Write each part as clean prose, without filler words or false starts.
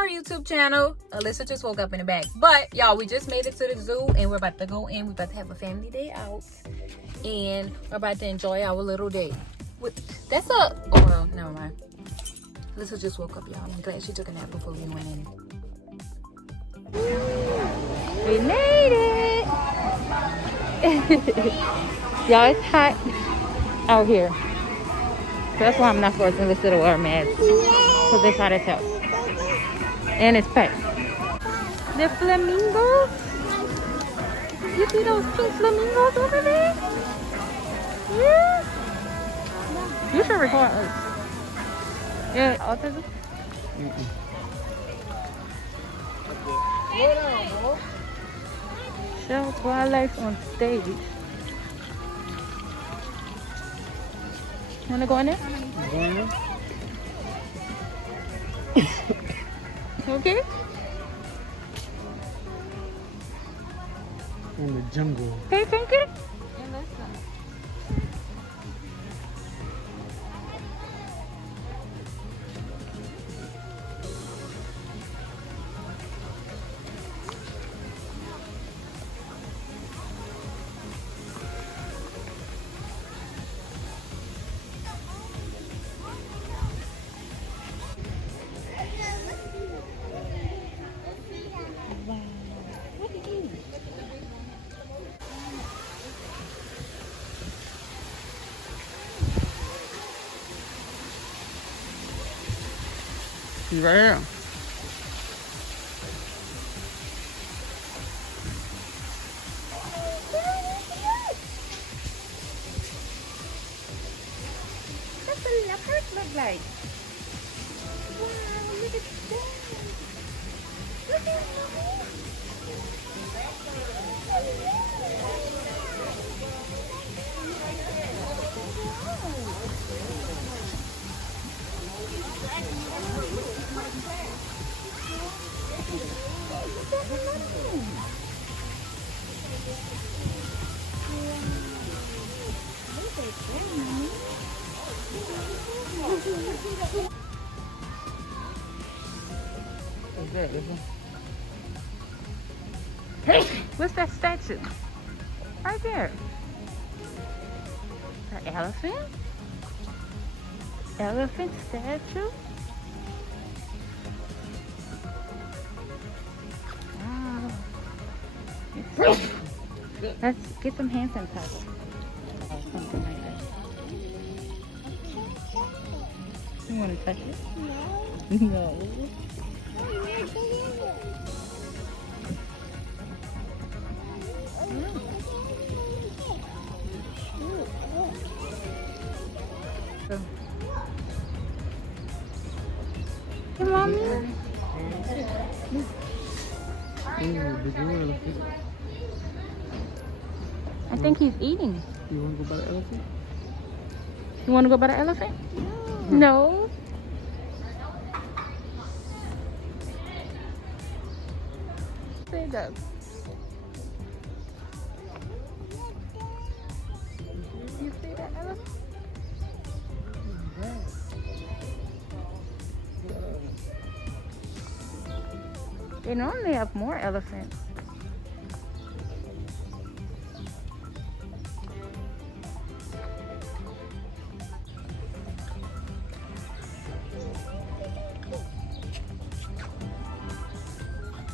our YouTube channel. Alyssa just woke up in the back. But y'all, we just made it to the zoo and we're about to go in. We're about to have a family day out. And we're about to enjoy our little day. That's a, oh well, never mind. Alyssa just woke up, y'all. I'm glad she took a nap before we went in. We made it! Y'all, it's hot out here. So that's why I'm not forcing Alyssa to wear a mask. Because it's hot as hell. And it's packed. The flamingos. You see those pink flamingos over there? Yeah. You should record us. Yeah, autism? Show wildlife on stage. Wanna go in there? Okay. In the jungle. Hey, thank you. He's right here. What's a leopard look like? Wow, look at that. Look at Hey, what's that statue? Right there. An elephant? Elephant statue? Wow. Let's get some hand sanitizer. Or something like that. You want to touch it? No. No. Hey, Mommy. I think he's eating. You want to go by the elephant? You want to go by the elephant? No. Say that. You see that elephant? They normally have more elephants.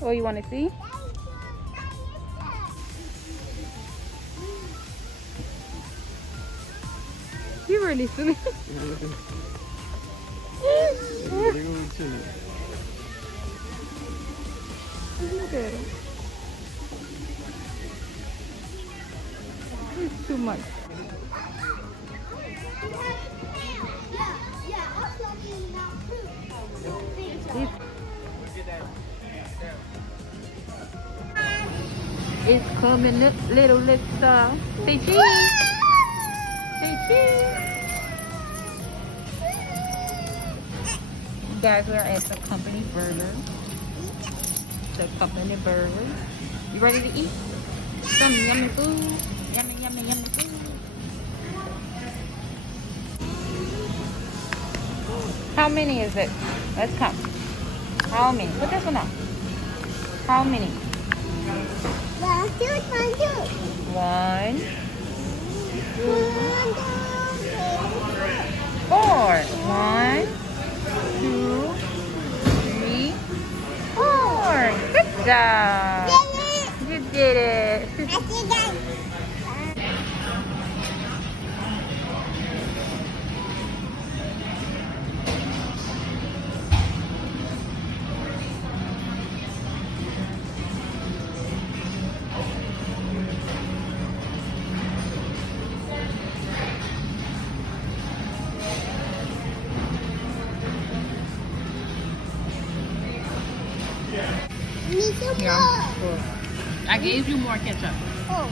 Oh, you want to see? You really silly. Look at him. It's too much. It's coming up, little star. Say cheese. Say cheese. Guys, we're at the company burger. The company burger. You ready to eat? Some yummy food. Yummy, yummy, yummy food. How many is it? Let's count. How many? Put this one up. How many? 1, 2, 1, 2. 1, 2, 1, 4. 1, 2, 3, 4. Good job. 2, 3. You did it. I see that. Me too. Yeah. Cool. I gave you more ketchup. Oh.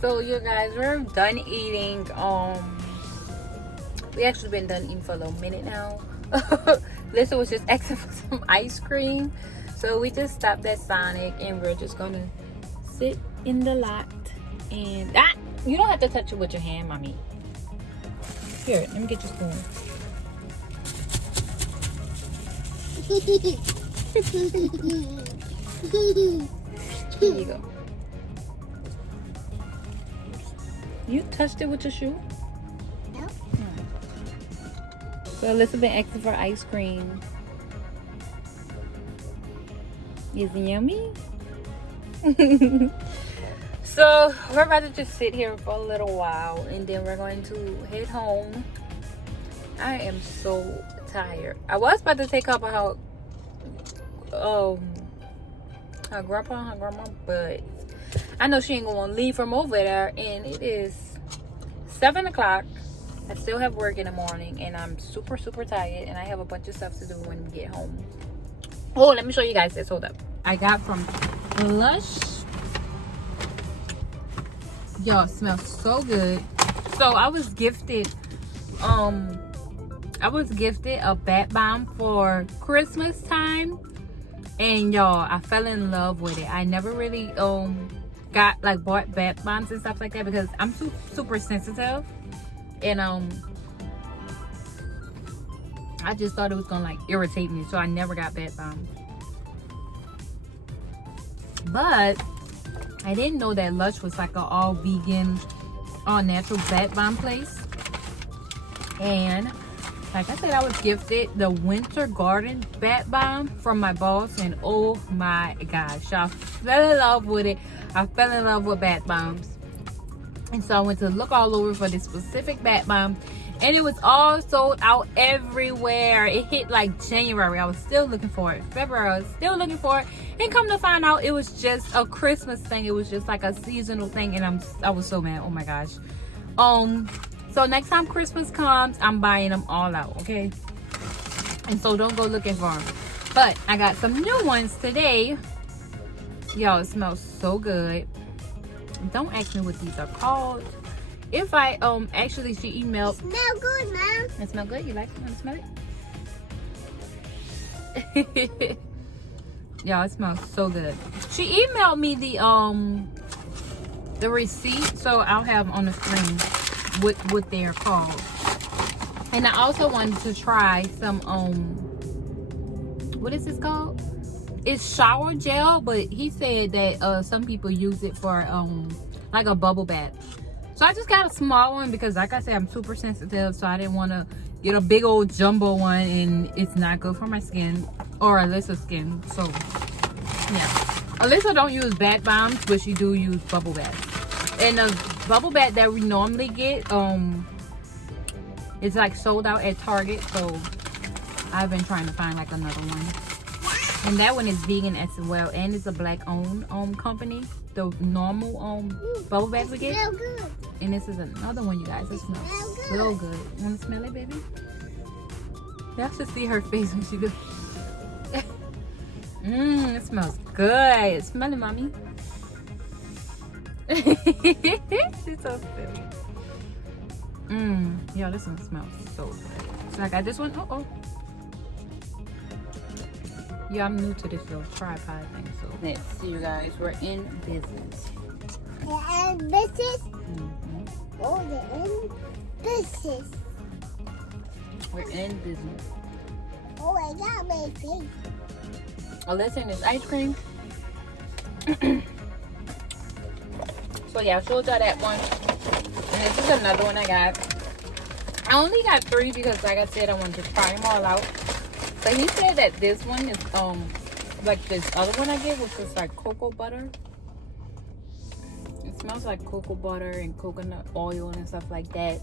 So you guys, we're done eating. We actually been done eating for a little minute now. Lisa was just asking for some ice cream, so we just stopped at Sonic and we're just gonna sit in the lot. And you don't have to touch it with your hand, mommy. Here, let me get your spoon. Here you go. You touched it with your shoe? No. So Alyssa been asking for ice cream. Is it yummy? So we're about to just sit here for a little while and then we're going to head home. I am so tired. I was about to take up her grandpa and her grandma, but I know she ain't gonna leave from over there, and it is 7 o'clock. I still have work in the morning and I'm super tired, and I have a bunch of stuff to do when we get home. Oh, let me show you guys this. Hold up. I got from Lush. Y'all, smell so good. So I was gifted a bath bomb for Christmas time, and y'all, I fell in love with it. I never really bought bath bombs and stuff like that because I'm super sensitive, and I just thought it was gonna irritate me, so I never got bath bombs. But I didn't know that Lush was like an all vegan, all natural bath bomb place. And like I said, I was gifted the Winter Garden bath bomb from my boss, and oh my gosh, I fell in love with it. I fell in love with bath bombs, and so I went to look all over for this specific bath bomb, and it was all sold out everywhere. It hit like January. I was still looking for it. February, I was still looking for it, and come to find out, it was just a Christmas thing. It was just like a seasonal thing, and I was so mad. Oh my gosh. So next time Christmas comes, I'm buying them all out, okay? And so don't go looking for them. But I got some new ones today. Y'all, it smells so good. Don't ask me what these are called. If I actually, she emailed. Smell good, Mom. It smell good? You like it? Want to smell it? Y'all, it smells so good. She emailed me the receipt, so I'll have on the screen what they're called. And I also wanted to try some what is this called? It's shower gel, but he said that some people use it for like a bubble bath. So I just got a small one because, like I said, I'm super sensitive, so I didn't want to get a big old jumbo one, and it's not good for my skin or Alyssa's skin. So yeah, Alyssa don't use bath bombs, but she do use bubble baths. And the bubble bath that we normally get, it's like sold out at Target, so I've been trying to find like another one. And that one is vegan as well, and it's a black owned company. The normal bubble bath we get. Smell good. And this is another one, you guys. It smells so good. You want to smell it, baby? Y'all should see her face when she does. It smells good. Smell it, mommy. She's so silly. Yo, this one smells so good. So I got this one. Yeah, I'm new to this little tripod thing. So next, you guys, we're in business. Yeah. in business. Mhm. Oh, they're in business. We're in business. Oh, I got my face. Oh, listen, it's ice cream. So yeah, I showed y'all that one. And this is another one I got. I only got 3 because, like I said, I wanted to try them all out. But he said that this one is like this other one I get, which is like cocoa butter. It smells like cocoa butter and coconut oil and stuff like that.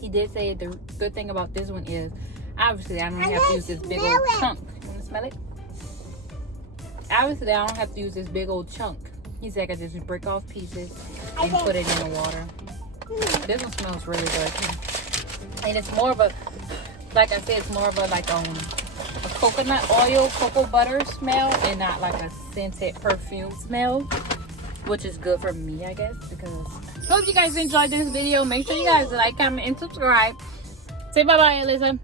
He did say the good thing about this one is, obviously, I don't have to use this big old chunk. You want to smell it? Obviously, I don't have to use this big old chunk. He said I could just break off pieces and put it in the water. This one smells really good too. And it's more of a, like I said, it's more of a like a coconut oil, cocoa butter smell, and not like a scented perfume smell, which is good for me, I guess, because. Hope you guys enjoyed this video. Make sure you guys like, comment, and subscribe. Say bye-bye, Alyssa.